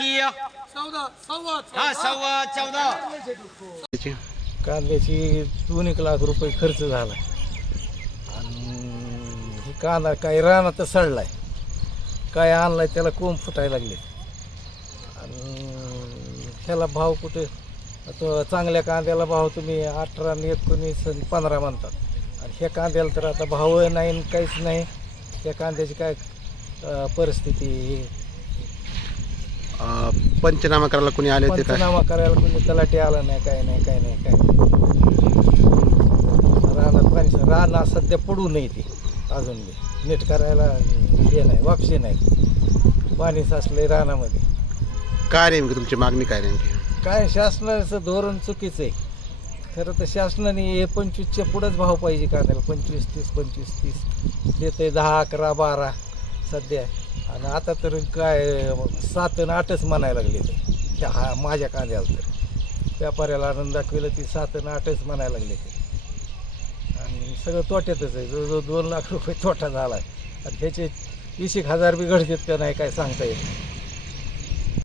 कांद्याची हा 14.14. कांद्याची 2-1 लाख रुपये खर्च झाला आणि ही कांदा काही रानात सडलाय, काय आणलाय त्याला कोंब फुटायला लागले आणि ह्याला भाव कुठे तो चांगल्या कांद्याला भाव तुम्ही 18, 19 आणि 15 म्हणतात आणि ह्या कांद्याला तर आता भाव नाही आणि काहीच नाही. ह्या कांद्याची काय परिस्थिती. पंचनामा करायला कोणी आले होते का? पंचनामा करायला कोणी तलाठी आला नाही, काय नाही काय नाही काय. रानात पाणी रान सध्या पडू नये ते अजून बी नीट करायला हे नाही, वापशी नाही, पाणी साचलंय रानामध्ये. काय नेमकी तुमची मागणी काय नेमकी? काय शासनाचं धोरण चुकीचं आहे. खरं तर शासनाने हे 25च्या पुढंच भाव पाहिजे कांद्याला. 25, 30, 25, 30 देत आहे 10, 11, 12 सध्या. आणि आता तर काय 7 आणि 8च म्हणायला लागले ते हा माझ्या कांद्याला. तर व्यापाऱ्याला आनंद दाखविलं ती 7 आणि 8च म्हणायला लागले ते आणि सगळं तोट्यातच आहे. जवळजवळ 2 लाख रुपये तोटा झाला आहे आणि ह्याचे 20,000 बी घडतात का नाही काय सांगता येत.